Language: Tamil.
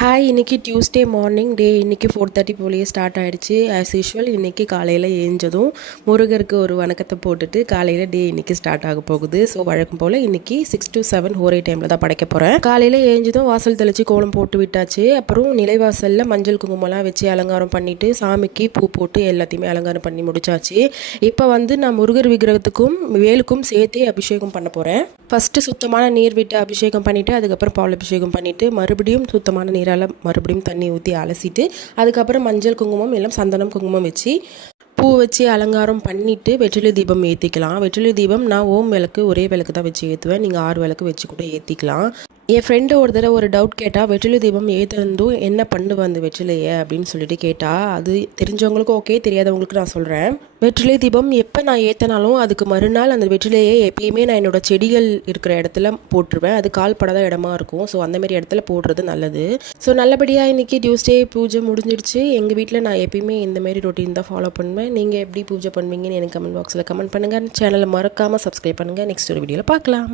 ஹாய் இன்னைக்கு டியூஸ்டே மார்னிங் டே இன்னைக்கு ஃபோர் தேர்ட்டி போலேயே ஸ்டார்ட் ஆகிடுச்சு ஆஸ் யூஷுவல் இன்னைக்கு காலையில் ஏஞ்சதும் முருகருக்கு ஒரு வணக்கத்தை போட்டுட்டு காலையில் டே இன்னைக்கு ஸ்டார்ட் ஆக போகுது. ஸோ வழக்கம் போல் இன்னைக்கு சிக்ஸ் டு செவன் ஒரே டைமில் தான் படைக்க போகிறேன் காலையில் ஏஞ்சதும் வாசல் தெளித்து கோலம் போட்டு விட்டாச்சு. அப்புறம் நிலைவாசலில் மஞ்சள் குங்குமம்லாம் வச்சு அலங்காரம் பண்ணிவிட்டு சாமிக்கு பூ போட்டு எல்லாத்தையுமே அலங்காரம் பண்ணி முடிச்சாச்சு. இப்போ வந்து நான் முருகர் விக்கிரகத்துக்கும் வேலுக்கும் சேர்த்தே அபிஷேகம் பண்ண போகிறேன் ஃபஸ்ட்டு சுத்தமான நீர் விட்டு அபிஷேகம் பண்ணிவிட்டு அதுக்கப்புறம் பால் அபிஷேகம் பண்ணிவிட்டு மறுபடியும் சுத்தமான நீரால் மறுபடியும் தண்ணி ஊற்றி அலசிட்டு அதுக்கப்புறம் மஞ்சள் குங்குமம் எல்லாம் சந்தனம் குங்குமம் வச்சு பூ வச்சு அலங்காரம் பண்ணிவிட்டு வெற்றிலை தீபம் ஏற்றிக்கலாம் வெற்றிலை தீபம் நான் ஓம் விளக்கு ஒரே விளக்கு தான் வச்சு ஏற்றுவேன் நீங்கள் ஆறு விளக்கு வச்சு கூட ஏற்றிக்கலாம் என் ஃப்ரெண்டு ஒரு தடவை ஒரு டவுட் கேட்டால் வெற்றிலை தீபம் ஏற்றிருந்தும் என்ன பண்ணுவேன் அந்த வெற்றிலையை? அப்படின்னு சொல்லிட்டு கேட்டால் அது தெரிஞ்சவங்களுக்கும் ஓகே தெரியாதவங்களுக்கு நான் சொல்கிறேன் வெற்றிலை தீபம் எப்போ நான் ஏற்றினாலும் அதுக்கு மறுநாள் அந்த வெற்றிலையை எப்பயுமே நான் என்னோட செடிகள் இருக்கிற இடத்துல போட்டுருவேன். அது கால் படாத இடமா இருக்கும். ஸோ அந்தமாரி இடத்துல போடுறது நல்லது. ஸோ நல்லபடியாக இன்றைக்கி டியூஸ்டே பூஜை முடிஞ்சிடுச்சு. எங்கள் வீட்டில் நான் எப்பயுமே இந்தமாரி ரொட்டீன் தான் ஃபாலோ பண்ணுவேன். நீங்கள் எப்படி பூஜை பண்ணுவீங்கன்னு எனக்கு கமெண்ட் பாக்ஸில் கமெண்ட் பண்ணுங்கள் சேனலை மறக்காமல் சப்ஸ்கிரைப் பண்ணுங்கள் நெக்ஸ்ட் ஒரு வீடியோவில் பார்க்கலாம்.